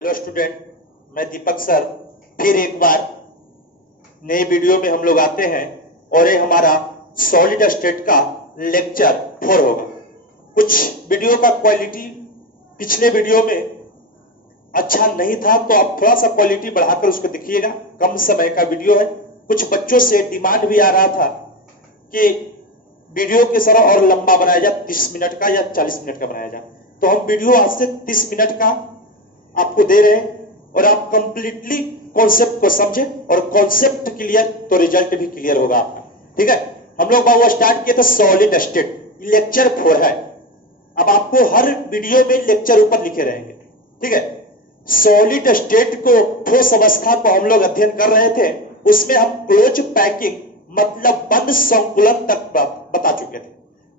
Hello student, मैं दीपक sir फिर एक बार नए वीडियो में हम लोग आते हैं और ये हमारा सॉलिड स्टेट का लेक्चर 4 होगा। कुछ वीडियो का क्वालिटी पिछले वीडियो में अच्छा नहीं था, तो आप थोड़ा सा क्वालिटी बढ़ाकर उसको देखिएगा। कम समय का वीडियो है। कुछ बच्चों से डिमांड भी आ रहा था कि वीडियो के सर और लंबा बनाया जाए, 30 मिनट का या 40 मिनट का बनाया जाए। तो हम वीडियो आज से 30 मिनट का आपको दे रहे हैं और आप कंप्लीटली कॉन्सेप्ट को समझे और कॉन्सेप्ट क्लियर तो रिजल्ट भी क्लियर होगा आपका। ठीक है, हम लोग बाबू स्टार्ट किए थे सॉलिड स्टेट, लेक्चर 4 है। अब आपको हर वीडियो में लेक्चर ऊपर लिखे रहेंगे। ठीक है, सॉलिड स्टेट को ठोस अवस्था को हम लोग अध्ययन कर रहे थे। उसमें हम क्लोज पैकिंग मतलब बंद संकुलन तक बता चुके थे।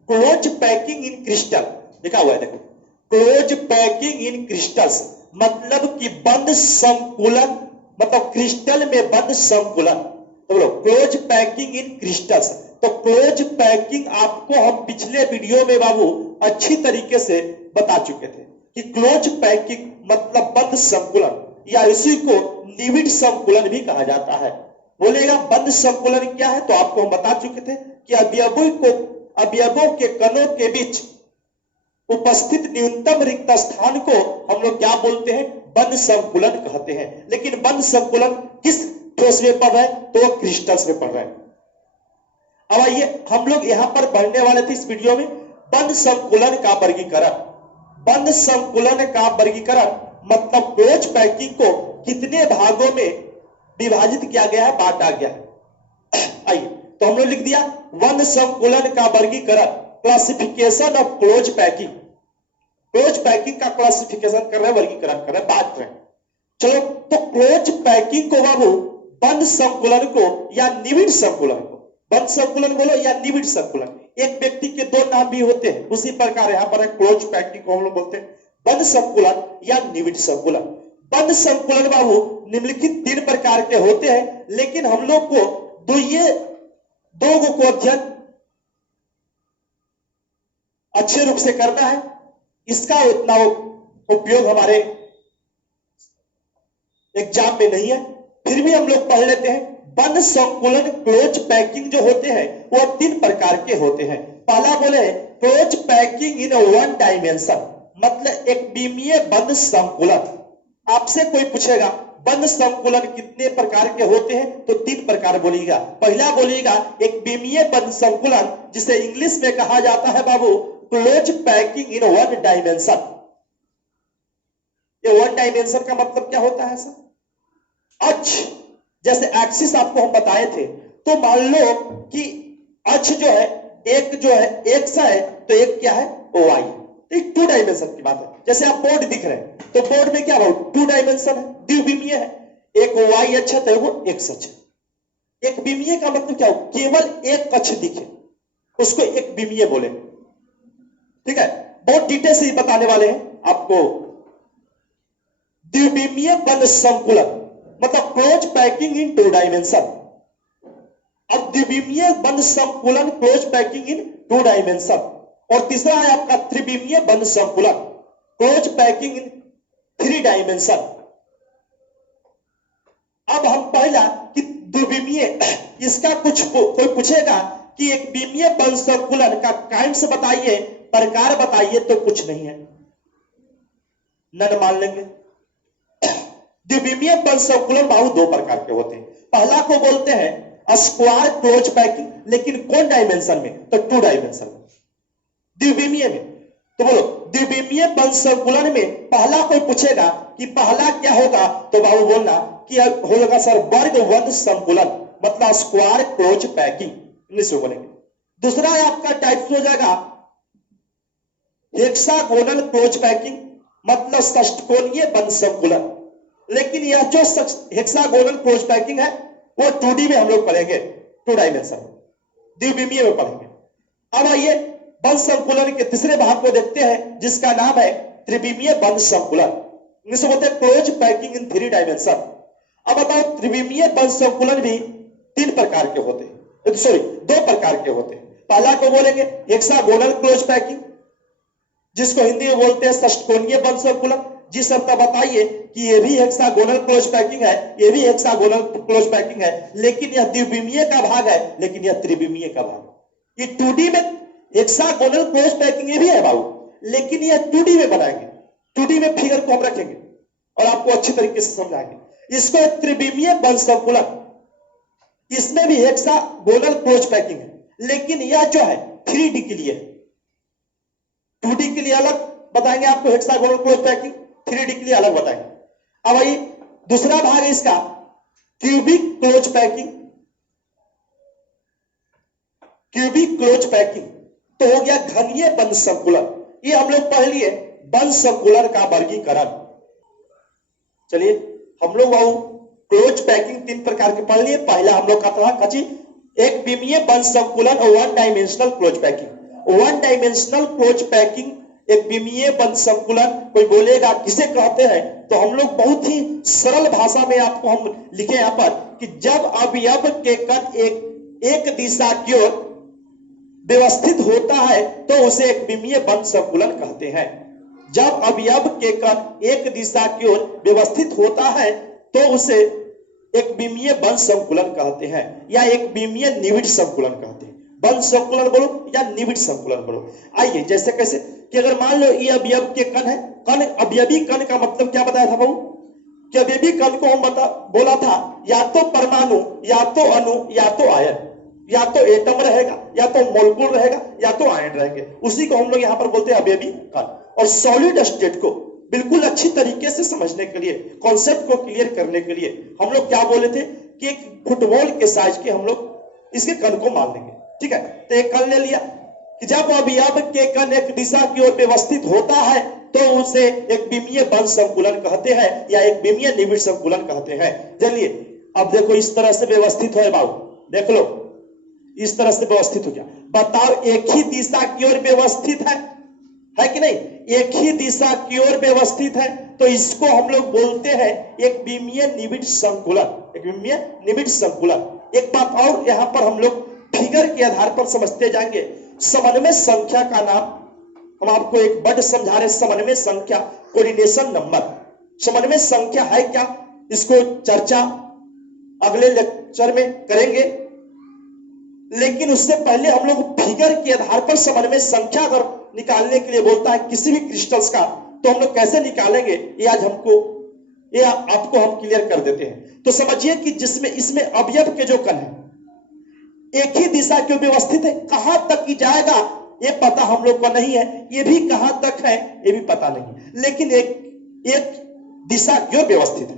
क्लोज पैकिंग इन क्रिस्टल लिखा हुआ है, देखो, क्लोज पैकिंग इन क्रिस्टल्स मतलब कि बंद संकुलन, मतलब क्रिस्टल में बंद संकुलन। तो बोलो क्लोज पैकिंग इन क्रिस्टल्स। तो क्लोज पैकिंग आपको हम पिछले वीडियो में बाबू अच्छी तरीके से बता चुके थे कि क्लोज पैकिंग मतलब बंद संकुलन, या इसी को निविड संकुलन भी कहा जाता है। बोलेगा बंद संकुलन क्या है, तो आपको हम बता चुके थे कि अवयवों के कणों के बीच उपस्थित न्यूनतम रिक्त स्थान को हम लोग क्या बोलते हैं, बंद संकुलन कहते हैं। लेकिन बंद संकुलन किस ठोस में पढ़ रहे हैं, तो वो क्रिस्टल्स में पढ़ रहे हैं। अब आइए हम लोग यहां पर पढ़ने वाले थे इस वीडियो में बंद संकुलन का वर्गीकरण। बंद संकुलन का वर्गीकरण मतलब क्लोज पैकिंग को कितने भागों में विभाजित किया गया है, बांटा गया है। आइए तो हम लोग लिख दिया बंद संकुलन का वर्गीकरण, classification of close packing. Close packing का क्लासिफिकेशन कर रहे हैं, वर्गीकरण कर रहे हैं, बांट रहे हैं। चलो, तो क्लोज पैकिंग को बाबू बंद संकुलन को या निविड संकुलन को, बंद संकुलन बोलो या निविड संकुलन, एक व्यक्ति के दो नाम भी होते हैं, उसी प्रकार यहां पर क्लोज पैकिंग को हम लोग बोलते हैं बंद संकुलन या निविड संकुलन। बंद संकुलन बाबू निम्नलिखित 3 प्रकार के होते हैं, लेकिन हम लोग को दो को अध्ययन अच्छे रूप से करना है। इसका उतना उपयोग हमारे एग्जाम में नहीं है, फिर भी हम लोग पढ़ लेते हैं। बंद संकुलन क्लोज पैकिंग जो होते हैं वो 3 प्रकार के होते हैं। पहला बोले क्लोज पैकिंग इन 1 डायमेंशन, मतलब एक विमीय बंद संकुलन। आपसे कोई पूछेगा बंद संकुलन कितने प्रकार के होते हैं, तो 3 प्रकार बोलिएगा। पहला बोलिएगा एक विमीय बंद संकुलन, जिसे इंग्लिश में कहा जाता है बाबू क्लोज पैकिंग इन 1 डायमेंशन। ये 1 डायमेंशन का मतलब क्या होता है सर, अक्ष, जैसे एक्सिस आपको हम बताए थे। तो मान लो कि अक्ष जो है एक्स है, तो एक क्या है, वाई। 2 डायमेंशन की बात है। जैसे आप बोर्ड दिख रहे हैं, तो बोर्ड में क्या हो, 2 डायमेंशन है, द्विविमीय है। एक वाई अक्ष है, वो एक्स अक्ष है। एक विमीय का मतलब क्या हो, केवल एक अक्ष दिखे, उसको एक विमीय बोले। ठीक है, बहुत डिटेल से बताने वाले हैं आपको। द्विविमीय बंद संकुलन मतलब क्लोज पैकिंग इन 2 डायमेंशन। अब द्विविमीय बंद संकुलन क्लोज पैकिंग इन 2 डायमेंशन। और तीसरा है आपका त्रिविमीय बंद संकुलन क्लोज पैकिंग इन 3 डायमेंशन। अब हम पहला कि द्विविमीय, इसका कोई पूछेगा कि एक विमीय बंद संकुलन का काइंड्स बताइए, प्रकार बताइए, तो कुछ नहीं है, नन मान लेंगे। द्विविमीय बंद संकुलन बाबू 2 प्रकार के होते हैं। पहला को बोलते हैं स्क्वायर क्लोज पैकिंग, लेकिन कौन डायमेंशन में, तो 2 डायमेंशन में, द्विविमीय में। तो बोलो द्विविमीय बंद संकुलन में पहला कोई पूछेगा कि पहला क्या होगा, तो बाबू बोलना कि होगा सर वर्ग बंद संकुलन मतलब स्क्वायर क्लोज पैकिंग, इंग्लिश में बोलेंगे। दूसरा आपका टाइप हो जाएगा हेक्सागोनल क्लोज पैकिंग मतलब षटकोणीय बंद संकुलन। लेकिन यह जो हेक्सागोनल क्लोज पैकिंग है वो 2D में हम लोग पढ़ेंगे, 2 डायमेंशन, द्विविमीय में पढ़ेंगे। अब आइए बंद संकुलन के तीसरे भाग को देखते हैं, जिसका नाम है त्रिविमीय बंद संकुलन, इंग्लिश में बोलते हैं क्लोज पैकिंग इन 3 डायमेंशन। अब बताओ त्रिविमीय बंद संकुलन भी 3 प्रकार के होते हैं, सॉरी 2 प्रकार के होते हैं। पहला को बोलेंगे हेक्सागोनल क्लोज पैकिंग, जिसको हिंदी में बोलते हैं षटकोणीय बंद संकुलन। जी सर तब बताइए कि ये भी हेक्सागोनल क्लोज पैकिंग है, ये भी हेक्सागोनल क्लोज पैकिंग है, लेकिन यह द्विविमीय का भाग है, लेकिन यह त्रिविमीय का भाग है। ये 2D में हेक्सागोनल क्लोज पैकिंग ये भी है बाबू, लेकिन यह 2D में बनाएंगे, 2D में फिगर को हम रखेंगे और आपको अच्छी तरीके से समझाएंगे। इसको त्रिविमीय बंद संकुलन, इसमें भी हेक्सागोनल क्लोज पैकिंग है, लेकिन यह जो है 3D के लिए है। 2D के लिए अलग बताएंगे आपको हेक्सागोनल क्लोज पैकिंग, 3D के लिए अलग बताएंगे। अब वही दूसरा भाग है इसका cubic close packing. Cubic close packing तो हो गया घनीय बंद संकुलन। ये हम लोग पढ़ लिए बंद संकुलन का वर्गीकरण। चलिए हम लोग क्लोज पैकिंग 3 प्रकार के पढ़ लिए। पहला हम लोग का था कची एक विमीय बंद संकुलन और 1 dimensional close packing. 1 dimensional close packing एक विमीय बंद संकुलन कोई बोलेगा किसे कहते हैं, तो हम लोग बहुत ही सरल भाषा में आपको हम लिखे यहां पर कि जब अवयव के कण एक दिशा की ओर व्यवस्थित होता है तो उसे एक विमीय बंद संकुलन कहते हैं। जब अवयव के कण एक दिशा की ओर व्यवस्थित होता है तो उसे एक विमीय बंद संकुलन कहते हैं या एक विमीय निविड़ संकुलन कहते हैं। बंद संकुलन बोलो या निविड़ संकुलन बोलो। आइए जैसे कैसे कि अगर मान लो ये अवयव के कण है, कण अवयवी कण का मतलब क्या बताया था बाबू कि अवयवी कण को हम बोला था या तो परमाणु या तो अणु या तो आयन, या तो एटम रहेगा या तो मोलकुल रहेगा या तो आयन रहेंगे, उसी को हम लोग यहां पर बोलते हैं अवयवी कण। और सॉलिड स्टेट को बिल्कुल अच्छी तरीके से समझने के लिए, कॉन्सेप्ट को क्लियर करने के लिए हम लोग क्या बोले थे कि एक फुटबॉल के साइज के हम लोग इसके कण को मान लेंगे। ठीक है, तो एक कण ले लिया कि जब अवयव के कण एक दिशा की ओर व्यवस्थित होता है तो उसे एक विमीय बंद संकुलन कहते हैं या एक विमीय निविड़ संकुलन कहते हैं। चलिए अब देखो इस तरह से व्यवस्थित है बाबू, देख लो इस तरह से व्यवस्थित हो गया। बताओ एक ही दिशा की ओर व्यवस्थित है कि नहीं? एक ही दिशा की ओर व्यवस्थित है तो इसको हम लोग बोलते हैं एक विमीय निविड़ संकुलन, एक विमीय निविड़ संकुलन। एक बात और यहां पर हम लोग फिगर के आधार पर समझते जाएंगे। समन्वय संख्या का नाम हम आपको एक वर्ड समझा रहे, समन्वय संख्या, कोऑर्डिनेशन नंबर। समन्वय संख्या है क्या, इसको चर्चा अगले लेक्चर में करेंगे, लेकिन उससे पहले हम लोग फिगर के आधार पर समन्वय संख्या अगर निकालने के लिए बोलता है किसी भी क्रिस्टल्स का तो हम लोग कैसे निकालेंगे ये आज आपको हम क्लियर कर देते हैं। तो समझिए कि जिसमें इसमें अवयव के जो कण है एक ही दिशा के व्यवस्थित है, कहां तक की जाएगा ये पता हम लोग को नहीं है, ये भी कहां तक है ये भी पता नहीं, लेकिन एक दिशा क्यों व्यवस्थित है।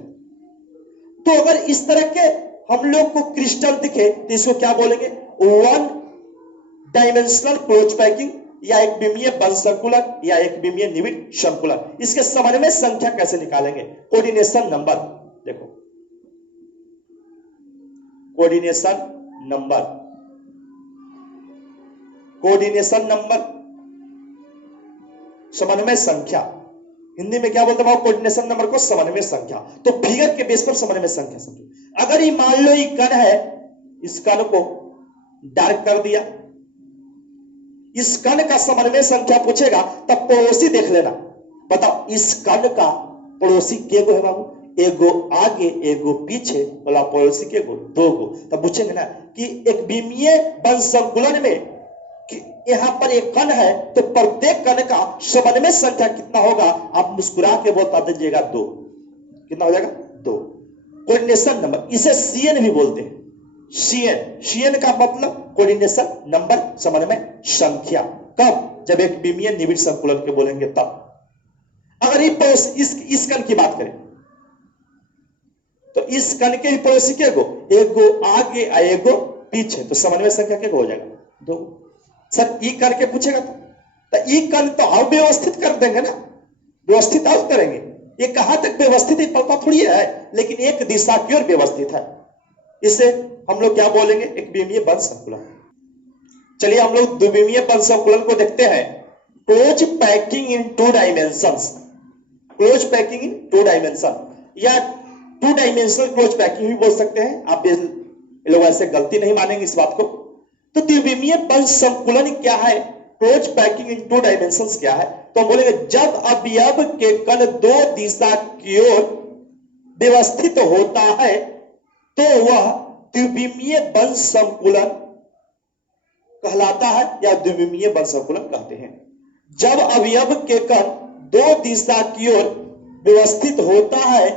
तो अगर इस तरह के हम लोग को क्रिस्टल दिखे तो इसको क्या बोलेंगे? 1 डायमेंशनल क्लोज पैकिंग या एक विमीय बंद संकुलन या एक विमीय निविड़ संकुलन। इसके समन्वय संख्या कैसे निकालेंगे? कोऑर्डिनेशन नंबर देखो, कोऑर्डिनेशन नंबर, कोऑर्डिनेशन नंबर, समन्वय संख्या। हिंदी में क्या बोलते हैं कोऑर्डिनेशन नंबर को? समन्वय संख्या। तो फिगर के बेस पर समन्वय संख्या समझो। अगर ये मान लो ये कण है, इस कण को डार्क कर दिया, इस कण का समन्वय संख्या पूछेगा तब पड़ोसी देख लेना। बताओ इस कण का पड़ोसी के गो है बाबू? एगो आगे एगो पीछे, बोला पड़ोसी के गो? 2 गो। तब पूछेंगे ना कि एक विमीय बंद संकुलन में कि यहां पर एक कण है तो प्रत्येक कण का समन्वय संख्या कितना होगा? आप मुस्कुरा के बता दीजिएगा 2। कितना हो जाएगा? 2। कोऑर्डिनेशन नंबर, इसे सीएन भी बोलते हैं। सीएन का मतलब कोऑर्डिनेशन नंबर, समन्वय संख्या। कब? जब एक विमीय निविड़ संकुलन के बोलेंगे तब। अगर इस कण की बात करें तो इस कण के पड़ोसी के गो? एगो आगे एगो पीछे, तो समन्वय संख्या के हो जाएगा? 2। सर ई करके पूछेगा तो ई कण तो हम व्यवस्थित कर देंगे ना, व्यवस्थित और करेंगे। ये कहां तक व्यवस्थित है पता थोड़ी है, लेकिन एक दिशा की ओर व्यवस्थित है। इसे हम लोग क्या बोलेंगे? एक विमीय बंद संकुलन। चलिए हम लोग द्विविमीय बंद संकुलन को देखते हैं। क्लोज पैकिंग इन 2 डायमेंशंस, क्लोज पैकिंग इन 2 डायमेंशन या 2 डायमेंशनल क्लोज पैकिंग भी बोल सकते हैं। आप लोग ऐसे गलती नहीं मानेंगे इस बात को। तो द्विविमीय बंद संकुलन क्या है close packing in to dimensions क्या है? तो हम बोलेंगे जब अवयव के कण दो दिशा की ओर व्यवस्थित होता है तो वह द्विविमीय वंश संकुलन कहलाता है या द्विविमीय वंश संकुलन कहते हैं। जब अवयव के कण दो दिशा की ओर व्यवस्थित होता है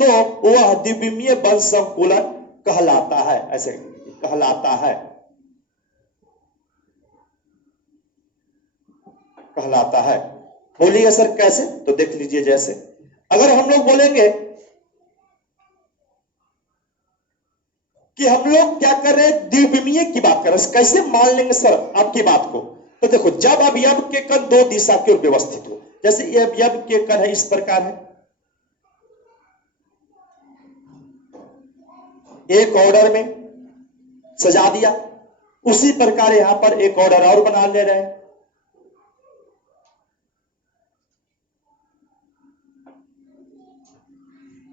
तो वह द्विविमीय वंश संकुलन कहलाता है, ऐसे कहलाता है, कहलाता है। बोलिए सर कैसे? तो देख लीजिए, जैसे अगर हम लोग बोलेंगे कि हम लोग क्या कर रहे हैं, द्विविमीय की बात कर रहे हैं, कैसे मान लेंगे सर आपकी बात को? तो देखो, जब अवयव के कण दो दिशा की ओर व्यवस्थित हो, जैसे ये अवयव के कण है इस प्रकार है, एक ऑर्डर में सजा दिया, उसी प्रकार यहां पर एक ऑर्डर और बना ले रहे हैं।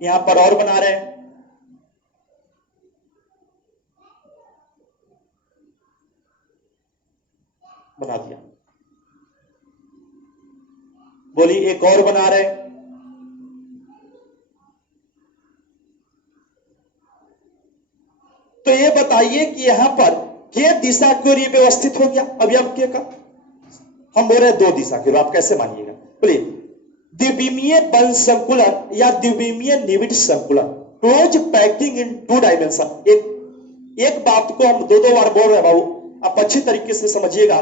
यहां पर और बना रहे हैं, बना दिया। बोलिए एक और बना रहे हैं, तो ये बताइए कि यहां पर के दिशा की ओर व्यवस्थित हो गया अवयव के का, हम बोल रहे हैं दो दिशा की ओर, आप कैसे मानिएगा? बोलिए द्विविमीय वंश संकुलन या द्विविमीय निविड़ संकुलन, close packing in two dimension. एक बात को हम दो बार बोल रहे हैं बाबू, आप अच्छी तरीके से समझिएगा।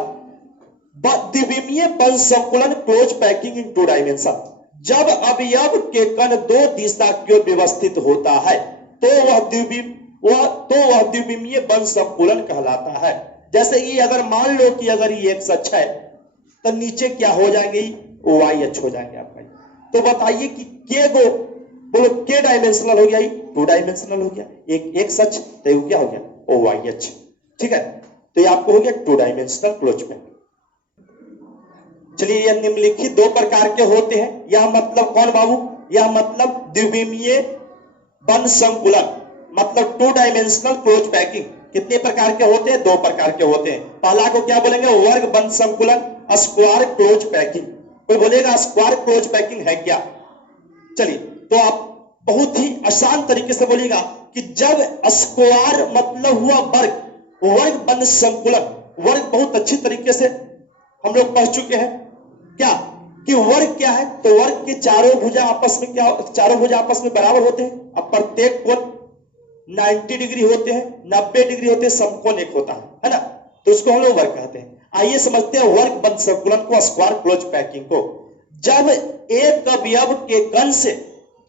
द्विविमीय वंश संकुलन close packing in two dimension, जब अवयव के कण दो दिशा की ओर व्यवस्थित होता है तो वह द्विविमीय वंश संकुलन कहलाता है। जैसे ये अगर मान लो कि अगर ये x अक्ष है तो नीचे क्या हो जाएंगे, y अक्ष हो जाएंगे आपका। तो बताइए कि के गो, बोलो के डायमेंशनल हो गया, टू डायमेंशनल हो गया, एक x अक्ष तो क्या हो गया, y अक्ष। ठीक है, तो ये आपको हो गया टू डायमेंशनल क्लोज पैकिंग। चलिए, यह निम्नलिखित दो प्रकार के होते हैं, यह मतलब कौन बाबू, यह मतलब द्विविमीय वंश संकुलन, मतलब टू डायमेंशनल क्लोज पैकिंग। कितने प्रकार के होते हैं? दो प्रकार के होते हैं। पहला को क्या बोलेंगे, वर्ग वंश संकुलन, स्क्वायर क्लोज पैकिंग। कोई बोलेगा स्क्वायर क्लोज पैकिंग है क्या? चलिए, तो आप बहुत ही आसान तरीके से बोलिएगा कि जब स्क्वायर मतलब हुआ वर्ग, वर्ग वंश संकुलन, वर्ग बहुत अच्छी तरीके से हम लोग पढ़ चुके हैं क्या कि वर्ग क्या है, तो वर्ग के चारों भुजा आपस में क्या, चारों भुजा आपस में बराबर होते हैं, अब प्रत्येक कोण 90 डिग्री होते हैं, 90 डिग्री होते हैं, समकोण एक होता है ना, तो उसको हम लोग वर्ग कहते हैं। आइए समझते हैं वर्ग वंश संकुलन को, स्क्वायर क्लोज पैकिंग को। जब एक अवयव के कण से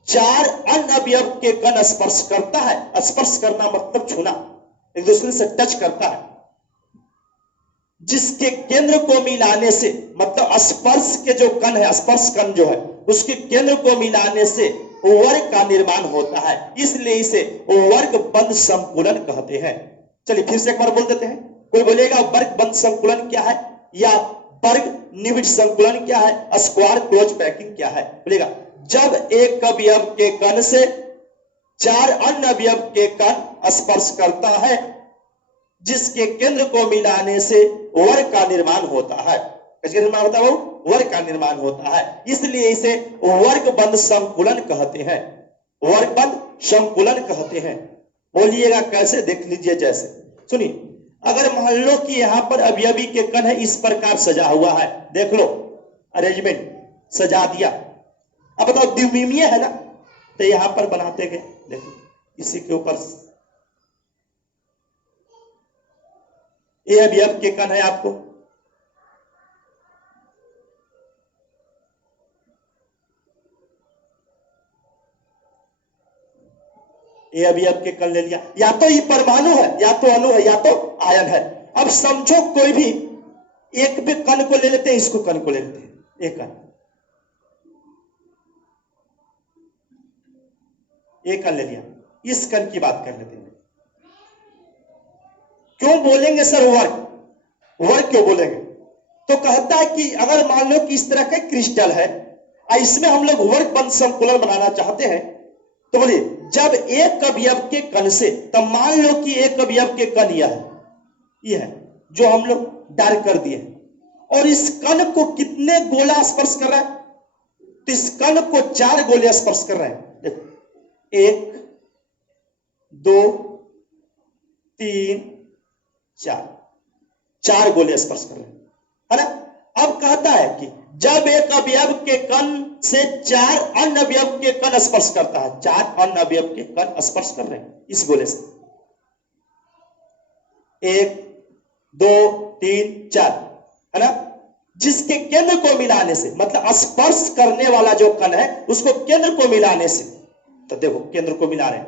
चार अन्य अवयव के कण स्पर्श करता है, स्पर्श करना मतलब छूना, एक दूसरे से टच करता है, जिसके केंद्र को मिलाने से, मतलब स्पर्श के जो कण है, स्पर्श कण जो है उसके केंद्र को मिलाने से वर्ग का निर्माण होता है, इसलिए इसे वर्ग वंश संकुलन कहते हैं। चलिए फिर से एक बार बोल देते हैं। कोई बोलेगा वर्ग वंश संकुलन क्या है या वर्ग निविड़ संकुलन क्या है, स्क्वायर क्लोज पैकिंग क्या है? बोलेगा जब एक अवयव के कण से चार अन्य अवयव के कण स्पर्श करता है, जिसके केंद्र को मिलाने से वर्ग का निर्माण होता है। किसका निर्माण होता है? वर्ग का निर्माण होता है, इसलिए इसे वर्ग वंश संकुलन कहते हैं, वर्ग वंश संकुलन कहते हैं। बोलिएगा कैसे, देख लीजिए। जैसे सुनिए, अगर मान लो कि यहां पर अवयवी के कण है, इस प्रकार सजा हुआ है, देख लो अरेंजमेंट सजा दिया। अब बताओ द्विविमीय है ना, तो यहां पर बनाते गए, देखो इसी के ऊपर ये अवयव के कण है, आपको ये अवयव के कण ले लिया, या तो ये परमाणु है, या तो अणु है, या तो आयन है। अब समझो कोई भी एक भी कण को ले लेते हैं, इसको कण को ले लेते हैं, एक कण, एक कण ले लिया, इस कण की बात कर लेते हैं। क्यों बोलेंगे सर वर्ग, वर्ग क्यों बोलेंगे? तो कहता है कि अगर मान लो कि इस तरह का क्रिस्टल है, इसमें हम लोग वर्ग वंश संकुलन बनाना चाहते हैं, तो बोलिए जब एक अवयव के कण से, तब मान लो कि एक अवयव के कण यह है जो हम लोग डार्क कर दिए, और इस कण को कितने गोला स्पर्श कर रहा है? तो इस कण को 4 गोले स्पर्श कर रहे हैं। देखो 1 2 3 4, 4 गोले स्पर्श कर रहे हैं, है ना। अब कहता है कि जब एक अवयव के कण से 4 अन्य अवयव के कण स्पर्श करता है, 4 अन्य अवयव के कण स्पर्श कर रहे हैं इस गोले से, 1 2 3 4, है ना। जिसके केंद्र को मिलाने से, मतलब स्पर्श करने वाला जो कण है उसको केंद्र को मिलाने से, तो देखो केंद्र को मिला रहे हैं,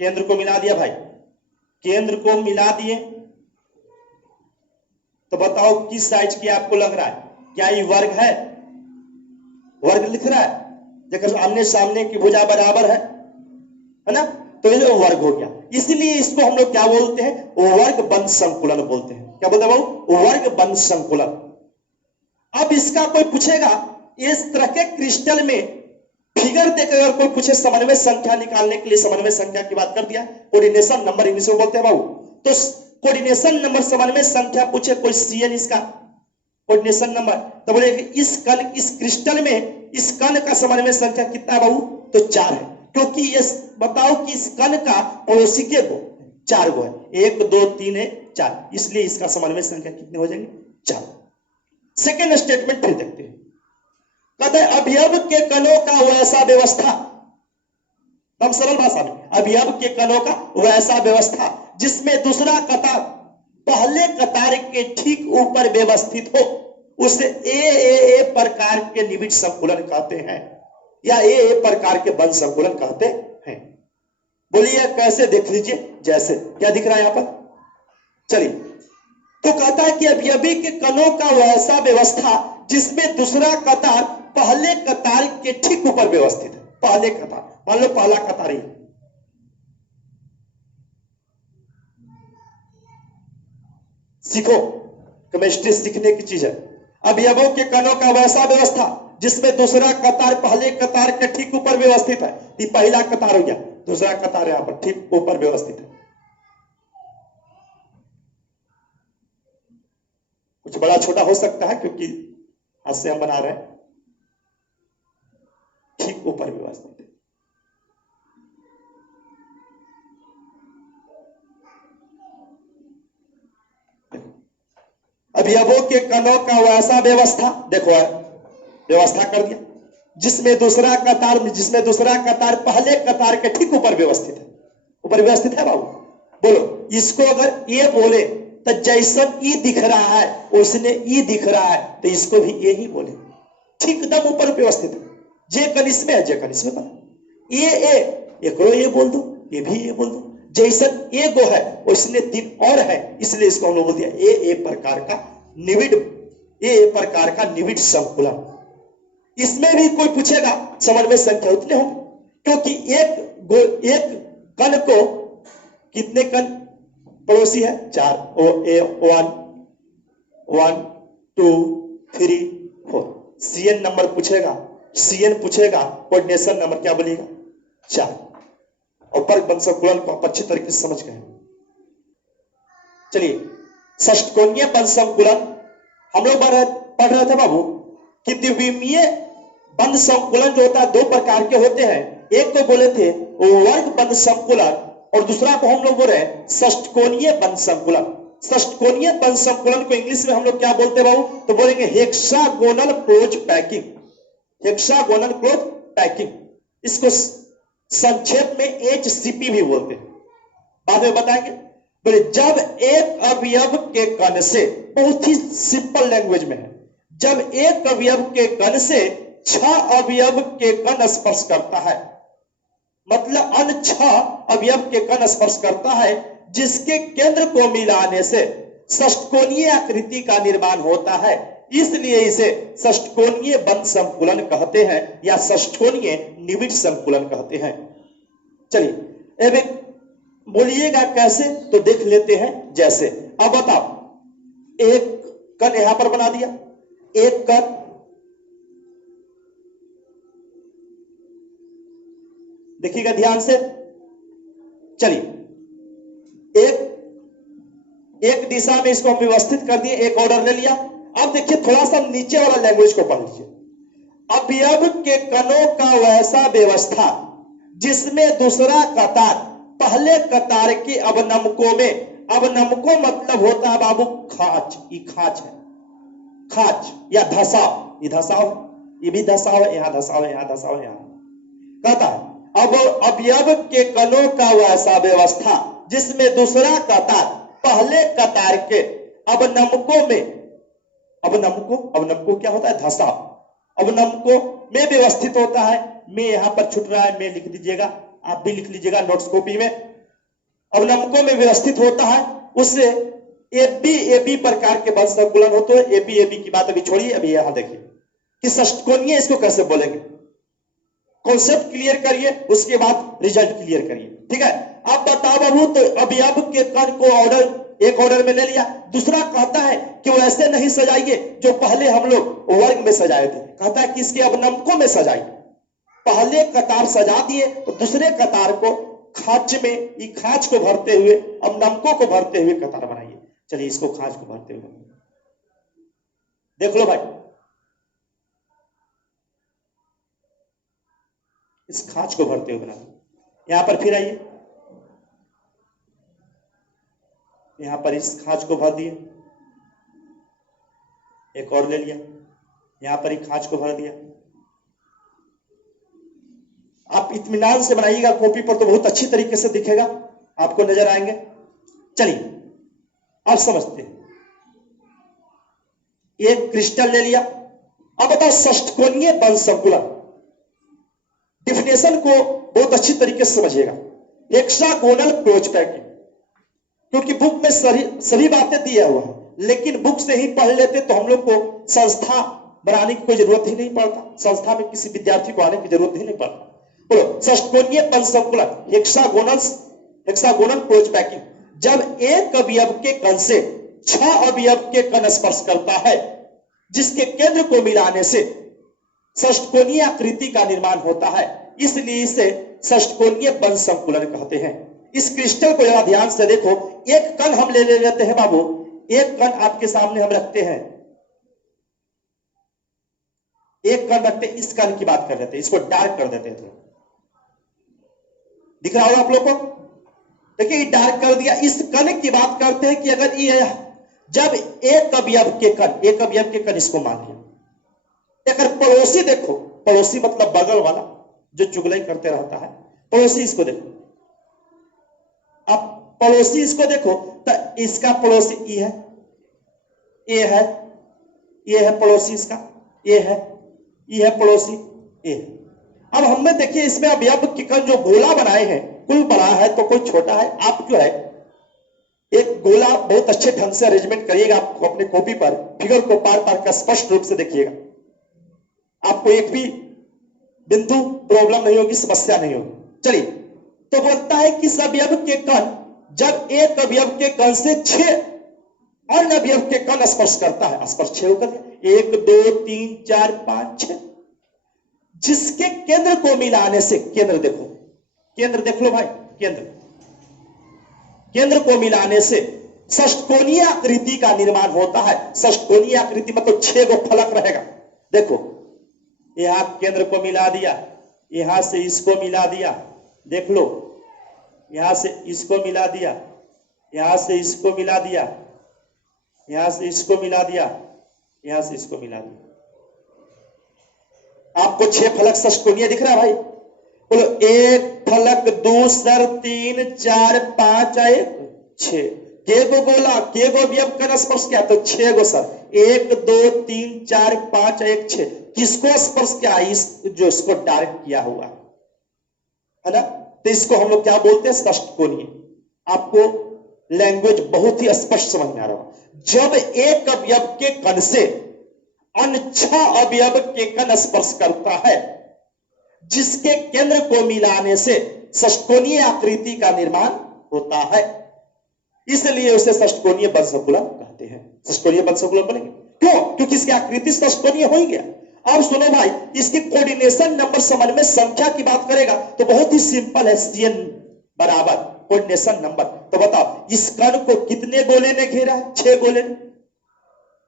केंद्र को मिला दिया भाई, केंद्र को मिला दिए, तो बताओ किस साइज की आपको लग रहा है? क्या ये वर्ग है? वर्ग लिख रहा है, देखो आमने सामने की भुजा बराबर है ना, तो ये वर्ग हो गया। इसलिए इसको हम लोग क्या बोलते हैं? वर्ग बंध संकुलन बोलते हैं। क्या बोलते हैं बाबू? वर्ग बंध संकुलन। अब इसका कोई पूछेगा, इस तरह के क्रिस्टल में फिगर देकर अगर कोई पूछे समन्वय संख्या निकालने के लिए, समन्वय संख्या की बात कर दिया, कोऑर्डिनेशन नंबर इंग्लिश में बोलते हैं बाबू, तो कोऑर्डिनेशन नंबर समन्वय संख्या पूछे कोई सीएन इसका कोऑर्डिनेशन नंबर, तो बोले इस क्रिस्टल में इस कण का समन्वय संख्या कितना है बाबू? तो 4 है, क्योंकि ये बताओ कि इस कण का पड़ोसी के 4 गो है, 1 2 3 है 4, इसलिए इसका समन्वय संख्या कितनी हो जाएंगे? 4। सेकेंड स्टेटमेंट फिर देखते हैं, कहते हैं अवयव के कणों का वैसा व्यवस्था, हम सरल भाषा में, अवयव के कणों का वैसा व्यवस्था जिसमें दूसरा कतार पहले कतार के ठीक ऊपर व्यवस्थित हो, उसे ए प्रकार के निबिड़ संकुलन कहते हैं, या ए प्रकार के बंध संकुलन कहते हैं। बोलिए कैसे? देख लीजिए, जैसे क्या दिख रहा है यहां पर, चलिए। तो कहता है कि अवयवी के कणों का वैसा व्यवस्था जिसमें दूसरा कतार पहले कतार के ठीक ऊपर व्यवस्थित है। पहले कतार, मान लो पहला कतार ही, सीखो, केमिस्ट्री सीखने की चीज है। अवयवों के कणों का वैसा व्यवस्था जिसमें दूसरा कतार पहले कतार के ठीक ऊपर व्यवस्थित है। ये पहला कतार हो गया, दूसरा कतार यहां पर ठीक ऊपर व्यवस्थित है। कुछ बड़ा छोटा हो सकता है क्योंकि हाथ से हम बना रहे हैं, ठीक ऊपर व्यवस्थित है। अवयवों के कणों का वैसा व्यवस्था, देखो व्यवस्था कर दिया, जिसमें दूसरा कतार पहले कतार के ठीक ऊपर व्यवस्थित है। ऊपर व्यवस्थित है बाबू? बोलो, इसको अगर ये बोले तो जैसन ई दिख रहा है उसने ई दिख रहा है, तो इसको भी ये ही बोले, ठीक एकदम ऊपर व्यवस्थित है। जे कण इसमें है, जे कण इसमें बना, एक ये बोल दो, ये भी ये बोल दो, जैसन ए गो है उसने 3 और है, इसलिए इसको हम लोग बोल दिया ए प्रकार का निबिड़ संकुलन। इसमें भी कोई पूछेगा समन्वय संख्या उतने होंगे, क्योंकि एक कण को कितने कण पड़ोसी है? 4, 1 2 3 4। सीएन नंबर पूछेगा, कोऑर्डिनेशन नंबर क्या बोलेगा? 4। और वर्ग बंध संकुलन को आप अच्छी तरीके से समझ गए। चलिए, षष्टकोणीय बंध संकुलन हम लोग पढ़ रहे थे बाबू कि द्विमीय बंध संकुलन जो होता है 2 प्रकार के होते हैं। एक को बोले थे वर्ग बंध संकुलन और दूसरा को हम लोग बोल रहे हैं षष्टकोणीय बंध संकुलन। षष्टकोणीय बंध संकुलन को इंग्लिश में हम लोग क्या बोलते हैं बाबू? तो बोलेंगे hexagonal close packing. Hexagonal close packing, इसको संक्षेप में HCP भी बोलते हैं, बाद में बताएंगे। बोले जब एक अवयव के कण से, बहुत ही सिंपल लैंग्वेज में है, जब एक अवयव के कण से 6 अवयव के कण स्पर्श करता है, मतलब अन्य 6 अवयव के कण स्पर्श करता है, जिसके केंद्र को मिलाने से षष्टकोणीय आकृति का निर्माण होता है, इसलिए इसे षष्टकोणीय बंध संकुलन कहते हैं या षष्टकोणीय निबिड़ संकुलन कहते हैं। चलिए अब बोलिएगा कैसे, तो देख लेते हैं। जैसे अब बताओ, एक कण यहां पर बना दिया, एक कण देखिएगा ध्यान से। चलिए, एक एक दिशा में इसको हम व्यवस्थित कर दिए, एक ऑर्डर ले लिया। अब देखिए थोड़ा सा नीचे वाला लैंग्वेज को पढ़ लीजिए। अवयव के कणों का वैसा व्यवस्था जिसमें दूसरा कतार पहले कतार के अवनमकों में, अवनमकों मतलब होता है बाबू खाच, ये खाच है, खाच या धसाव, ये धसाव, ये भी धसाव है, यहां धसाव है, यहां धसाव है, यहां कहता है अब अवयव के कणों का वैसा व्यवस्था जिसमें दूसरा कतार पहले कतार के अवनमकों में, अवनमकों, अवनमकों क्या होता है? धसाव, अवनमकों में व्यवस्थित होता है। मैं यहां पर छूट रहा है, मैं लिख दीजिएगा, आप भी लिख लीजिएगा नोट्स कॉपी में। अवनमकों में व्यवस्थित होता है, उससे एबी एबी प्रकार के वंश संकुलन होते हैं। एबी एबी की बात अभी छोड़िए, अभी यहां देखिए कि षष्टकोणीय इसको कैसे बोलेंगे। कॉन्सेप्ट क्लियर करिए, उसके बाद रिजल्ट क्लियर करिए, ठीक है। अब बताओ बाबू, तो अवयव के कण को ऑर्डर, एक ऑर्डर में ले लिया। दूसरा कहता है कि वो ऐसे नहीं सजाइए जो पहले हम लोग वर्ग में सजाए थे, कहता है कि इसके अवनमकों में सजाइए। पहले कतार सजा दिए तो दूसरे कतार को खांच में, ये खांच को भरते हुए, अवनमकों को भरते हुए कतार बनाइए। चलिए इसको खांच को भरते हुए देख लो भाई, इस खांच को भरते हुए बना। यहां पर फिर आइए, यहां पर इस खांच को भर दिए, एक और ले लिया, यहां पर ही खांच को भर दिया। आप इत्मीनान से बनाइएगा, कॉपी पर तो बहुत अच्छी तरीके से दिखेगा, आपको नजर आएंगे। चलिए अब समझते हैं। एक क्रिस्टल ले लिया। अब बताओ षष्टकोणीय वंश संकुलन, डिफिनेशन को बहुत अच्छी तरीके से समझिएगा। हेक्सागोनल क्लोज पैकिंग, क्योंकि बुक में सभी बातें दिया हुआ है, लेकिन बुक से ही पढ़ लेते तो हम लोग को संस्था बनाने की कोई जरूरत ही नहीं पड़ता, संस्था में किसी विद्यार्थी को आने की जरूरत ही नहीं पड़ता। बोलो षष्टकोणीय वंश संकुलन, हेक्सागोनल क्लोज पैकिंग, जब एक अवयव के कण से 6 अवयव के कण स्पर्श करता है, जिसके केंद्र को मिलाने से षष्टकोणीय आकृति का निर्माण होता है, इसलिए इसे षष्टकोणीय वंश संकुलन कहते हैं। इस क्रिस्टल को जरा ध्यान से देखो। एक कण हम ले लेते हैं बाबू, एक कण आपके सामने हम रखते हैं, एक कण रखते हैं, इस कण की बात कर लेते हैं, इसको डार्क कर देते हैं। दिख रहा होगा आप लोग को, देखिए डार्क कर दिया। इस कण की बात करते हैं कि अगर ये जब एक अवयव के कण, एक अवयव के कण इसको मान लिया, अगर पड़ोसी देखो, पड़ोसी मतलब बगल वाला जो चुगली करते रहता है, पड़ोसी इसको देखो, अब पड़ोसी इसको देखो तो इसका पड़ोसी ये है, ये है, ये है पड़ोसी इसका, ये है पड़ोसी, ये है। अब हमने देखिए इसमें अवयव के कण जो गोला बनाए हैं, कोई बड़ा है तो कोई छोटा है। आप जो है एक गोला बहुत अच्छे ढंग से अरेंजमेंट करिएगा, आपको अपने कॉपी पर फिगर को पार पार कर स्पष्ट रूप से देखिएगा, आपको एक भी बिंदु प्रॉब्लम नहीं होगी, समस्या नहीं होगी। चलिए तो बोलता है कि अवयव के कण जब एक अवयव के कण से 6 अन्य अवयव के कण स्पर्श करता है, स्पर्श 6 होकर 1 2 3 4 5 6, जिसके केंद्र को मिलाने से, केंद्र देखो, केंद्र देख लो भाई, केंद्र को मिलाने से षष्टकोणीय आकृति का निर्माण होता है। षष्टकोणीय आकृति मतलब 6 गो फलक रहेगा। देखो यहां केंद्र को मिला दिया, यहां से इसको मिला दिया, देख लो यहां से इसको मिला दिया, यहां से इसको मिला दिया, यहां से इसको मिला दिया, यहां से इसको मिला दिया। आपको 6 फलक षष्टकोणीय दिख रहा है भाई? बोलो 1 फलक 2 सर 3 4 5 1 6, के गो गोला, के गो अवयव का स्पर्श किया तो 6 गो सर, 1 2 3 4 5 1 6। किसको स्पर्श किया? इस जो इसको डार्क किया हुआ है ना, तो इसको हम लोग क्या बोलते हैं? षष्टकोणीय। आपको लैंग्वेज बहुत ही स्पष्ट समझ में आ रहा होगा। जब एक अवयव के कण से अन्य 6 अवयव के कण स्पर्श करता है, जिसके केंद्र को मिलाने से षष्टकोणीय आकृति का निर्माण होता है, इसलिए उसे षष्टकोणीय वंश संकुलन कहते हैं। षष्टकोणीय वंश संकुलन बनेंगे क्यों? क्योंकि इसकी आकृति षष्टकोणीय हो ही गया। अब सुनो भाई, इसकी कोऑर्डिनेशन नंबर समझ में, संख्या की बात करेगा तो बहुत ही सिंपल है। Cn बराबर कोऑर्डिनेशन नंबर। तो बताओ इस कण को कितने गोले ने घेरा है? 6 गोले ने।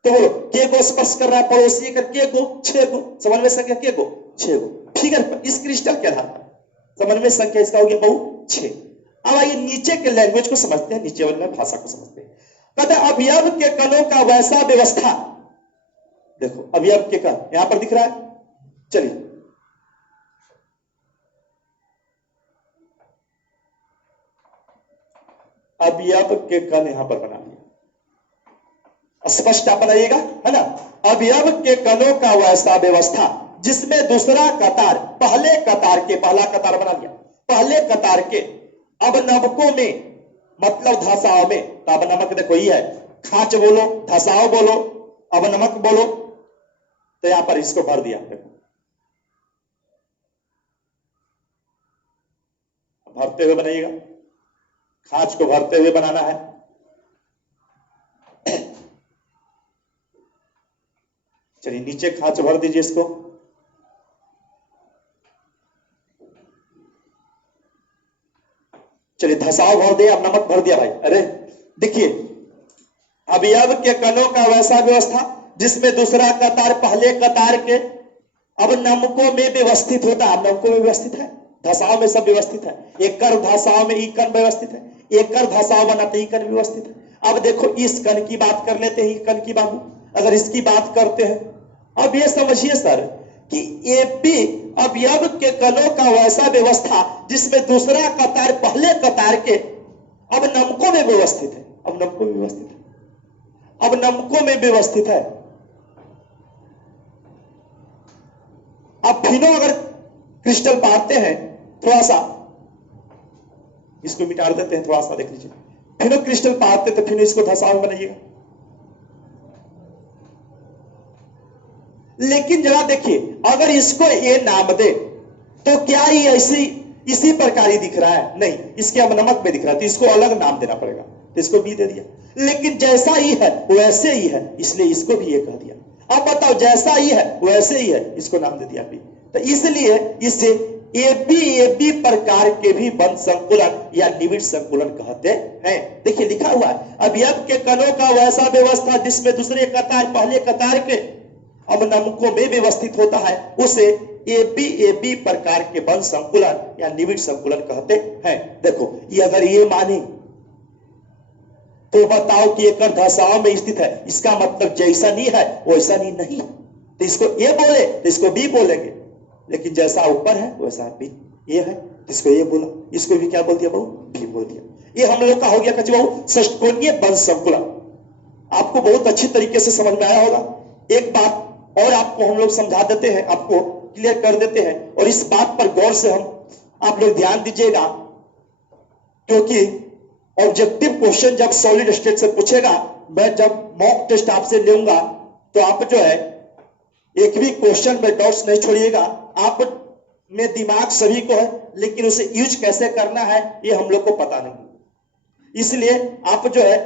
तो बोलो के गो स्पर्श कर रहा है पड़ोसी का? के गो? 6 गो। समन्वय संख्या के गो? 6 गो। फिगर पर इस क्रिस्टल के आधार पर समन्वय संख्या इसका हो गया बहु 6। अब आइए नीचे के लैंग्वेज को समझते हैं, नीचे वाले भाषा को समझते हैं। कहते हैं अवयव के कणों का वैसा व्यवस्था। देखो अवयव के कण यहां पर दिख रहा है। चलिए अवयव के कण यहां पर बना लिया, स्पष्ट आप बनाइएगा, है ना। अवयव के कणों का वैसा व्यवस्था जिसमें दूसरा कतार पहले कतार के, पहला कतार बना लिया, पहले कतार के अवनवकों में मतलब धसाव में। तो अवनमक देखो ये है, खांच बोलो, धसाव बोलो, अवनमक बोलो। तो यहां पर इसको भर दिया, देखो भरते हुए बनाइएगा, खांच को भरते हुए बनाना है। चलिए नीचे खांच भर दीजिए इसको। चलिए धसाव भर दिया, अब नमक भर दिया भाई। अरे देखिए अवयव के कणों का वैसा व्यवस्था जिसमें दूसरा कतार पहले कतार के अवनमकों में व्यवस्थित होता है। अवनमकों में व्यवस्थित है, धसाव में सब व्यवस्थित है। एक कर धसाव में इकन व्यवस्थित है, एक कर धसाव बनाते इकन व्यवस्थित है। अब देखो इस कण की बात कर लेते हैं, कण की बाबू अगर इसकी बात करते हैं, अब ये समझिए सर कि एपी अवयव के कणों का वैसा व्यवस्था जिसमें दूसरा कतार पहले कतार के अवनमकों में व्यवस्थित है। अवनमकों में व्यवस्थित है, अवनमकों में व्यवस्थित है। अब फिनो अगर क्रिस्टल पाते हैं, थोड़ा सा इसको मिटा देते हैं, थोड़ा सा देख लीजिए। फिनो क्रिस्टल पाते तो फिनो इसको धसाव बनाइएगा। लेकिन जरा देखिए अगर इसको ए नाम दे तो क्या ये ऐसी इसी प्रकार ही दिख रहा है? नहीं, इसके अवनमक में दिख रहा है, तो इसको अलग नाम देना पड़ेगा। तो इसको बी दे दिया। लेकिन जैसा ही है वैसे ही है, इसलिए इसको भी ए कह दिया। अब बताओ जैसा ही है वैसे ही है, इसको नाम दे दिया बी। तो इसलिए इसे एबी प्रकार के भी बंध संकुलन या निविड़ संकुलन कहते हैं। देखिए लिखा हुआ है अवयव के कणों का वैसा व्यवस्था जिसमें दूसरे कतार पहले कतार के अवनमकों में व्यवस्थित होता है, उसे एबी प्रकार के बंध संकुलन या निविड़ संकुलन कहते हैं। देखो ये अगर ये माने तो बताओ कि एक धसाव में स्थित है, इसका मतलब जैसा नहीं है वैसा नहीं। तो इसको ए बोले तो इसको बी बोलेंगे, लेकिन जैसा ऊपर है वैसा बी ये है, इसको ये बोला, इसको भी क्या बोल दिया बहू? बी बोल दिया। ये हम लोग का हो गया कच्ची बहू षटकोणीय बंध संकुलन। आपको बहुत अच्छी तरीके से समझ में आया होगा। एक बात और आपको हम लोग समझा देते हैं, आपको क्लियर कर देते हैं, और इस बात पर गौर से हम आप लोग ध्यान दीजिएगा, क्योंकि ऑब्जेक्टिव क्वेश्चन जब सॉलिड स्टेट से पूछेगा, मैं जब मॉक टेस्ट आपसे लूंगा तो आप जो है एक भी क्वेश्चन में डाउट्स नहीं छोड़िएगा। आप में दिमाग सभी को है, लेकिन उसे यूज कैसे करना है ये हम लोग को पता नहीं। इसलिए आप जो है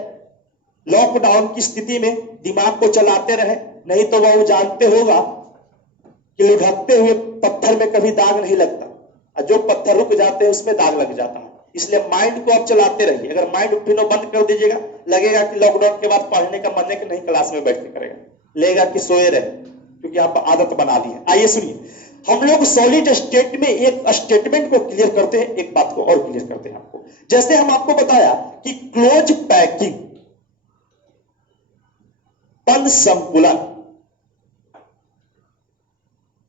लॉकडाउन की स्थिति में दिमाग को चलाते रहे, नहीं तो वह जानते होगा कि लुढ़कते हुए पत्थर में कभी दाग नहीं लगता, और जो पत्थर रुक जाते हैं उसमें दाग लग जाता है। इसलिए माइंड को आप चलाते रहिए। अगर माइंड फिनो बंद कर दीजिएगा, लगेगा कि लॉकडाउन के बाद पढ़ने का मन है कि नहीं, क्लास में बैठ के करेगा, लगेगा कि सोए रहे, क्योंकि आप आदत बना ली है। आइए सुनिए, हम लोग सॉलिड स्टेट में एक स्टेटमेंट को क्लियर करते हैं, एक बात को और क्लियर करते हैं आपको। जैसे हम आपको बताया कि क्लोज पैकिंग बंध संकुलन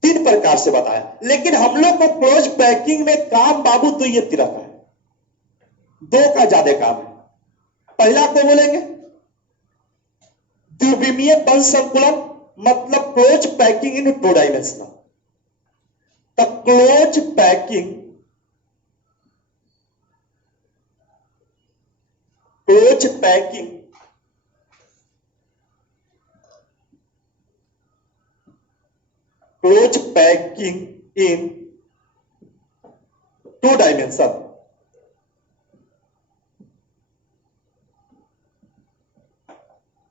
3 प्रकार से बताया, लेकिन हम लोग को क्लोज पैकिंग में काम बाबू तो ये तरह का है, 2 का ज्यादा काम है। पहला को बोलेंगे द्विविमीय बंध संकुलन, मतलब close packing in 2 dimensional. The close packing in 2 dimension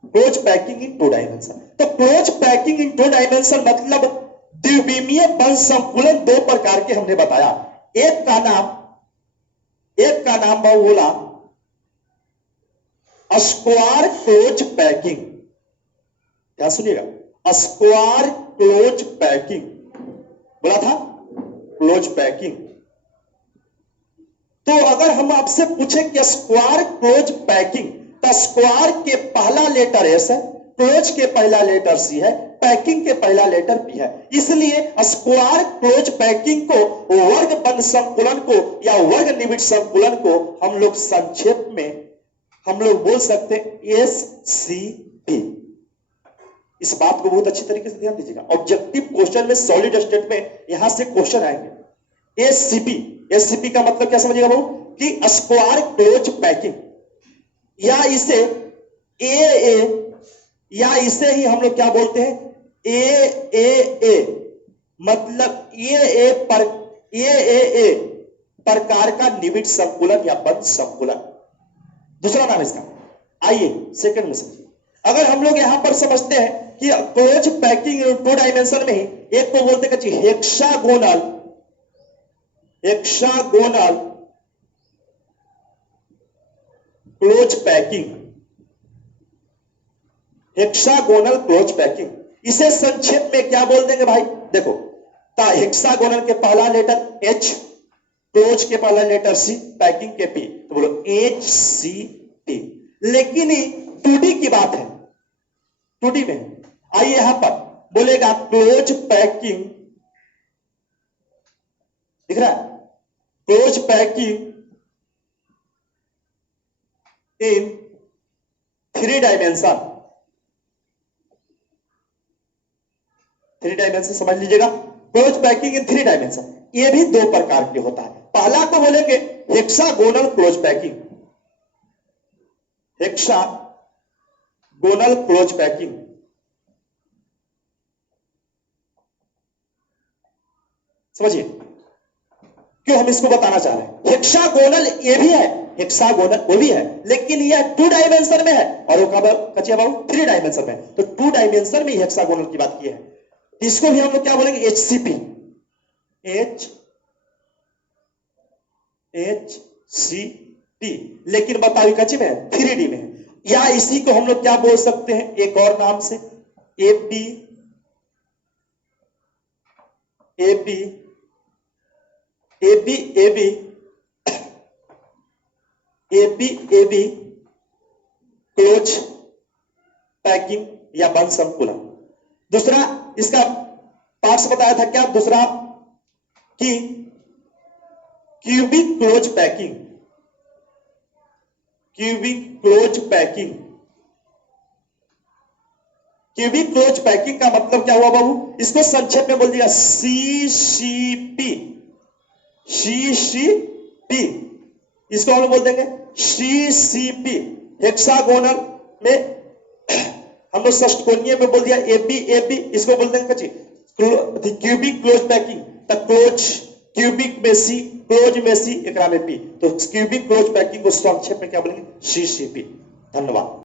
close packing in 2 dimension. तो क्लोज पैकिंग इन 2 डायमेंशन मतलब द्विविमीय बंध संकुलन 2 प्रकार के हमने बताया। एक का नाम एक का नाम बाबू बोला स्क्वायर क्लोज पैकिंग। क्या सुनिएगा, स्क्वायर क्लोज पैकिंग बोला था, क्लोज पैकिंग। तो अगर हम आपसे पूछे कि स्क्वायर क्लोज पैकिंग, तो स्क्वायर के पहला लेटर एस है, क्लोज के पहला लेटर सी है, पैकिंग के पहला लेटर पी है। इसलिए स्क्वायर क्लोज पैकिंग को, वर्ग बंद संकुलन को या वर्ग निबिड़ संकुलन को हम लोग संक्षेप में हम लोग बोल सकते हैं SCP। इस बात को बहुत अच्छी तरीके से ध्यान दीजिएगा। ऑब्जेक्टिव क्वेश्चन में सॉलिड स्टेट में यहां से क्वेश्चन आएंगे। SCP का मतलब क्या समझिएगा बाबू, कि स्क्वायर क्लोज पैकिंग, या इसे AA, या इसे ही हम लोग क्या बोलते हैं AAA, मतलब AAA प्रकार का निबिड़ संकुलन या बंद संकुलन, दूसरा नाम इसका। आइए सेकंड में समझिए। अगर हम लोग यहां पर समझते हैं कि क्लोज पैकिंग 2 डायमेंशन में ही, एक को बोलते हैं hexagonal close packing, hexagonal close packing. इसे संक्षेप में क्या बोल देंगे भाई, देखो, हेक्सागोनल के पहला लेटर H, क्लोज के पहला लेटर C, पैकिंग के P, तो बोलो HCP। लेकिन 2D की बात है, 2D में आइए यहां पर बोलेगा क्लोज पैकिंग, दिख रहा है, क्लोज पैकिंग इन 3 डायमेंशन। 3 डायमेंशन समझ लीजिएगा, क्लोज पैकिंग इन 3 डायमेंशन। ये भी 2 प्रकार के होता है। पहला को बोलेंगे hexagonal close packing, hexagonal close packing. समझिए क्यों हम इसको बताना चाह रहे हैं। हेक्सागोनल ये भी है, हेक्सागोनल वो भी है, लेकिन यह 2 डायमेंशन में है और वो कच्चे बाबू 3 डायमेंशन में। तो 2 डायमेंशन में हेक्सागोनल की बात की है। इसको भी हम लोग क्या बोलेंगे HCP, HCP। लेकिन बताओ कच्चे में है, 3D में है। या इसी को हम लोग क्या बोल सकते हैं एक और नाम से, AB क्लोज पैकिंग या बंद संकुलन। दूसरा इसका पार्ट्स बताया था क्या, दूसरा कि cubic close packing, cubic close packing. Cubic close packing का मतलब क्या हुआ बाबू, इसको संक्षेप में बोल दिया CCP। इसको हम लोग बोल देंगे CCP। हेक्सागोनल में हम लोग षष्टकोणीय में बोल दिया AB, इसको बोल देंगे क्यूबिक क्लोज पैकिंग। क्यूबिक में C, क्लोज में C, एकरा में P। तो क्यूबिक क्लोज पैकिंग को संक्षेप में क्या बोलेंगे CCP। धन्यवाद।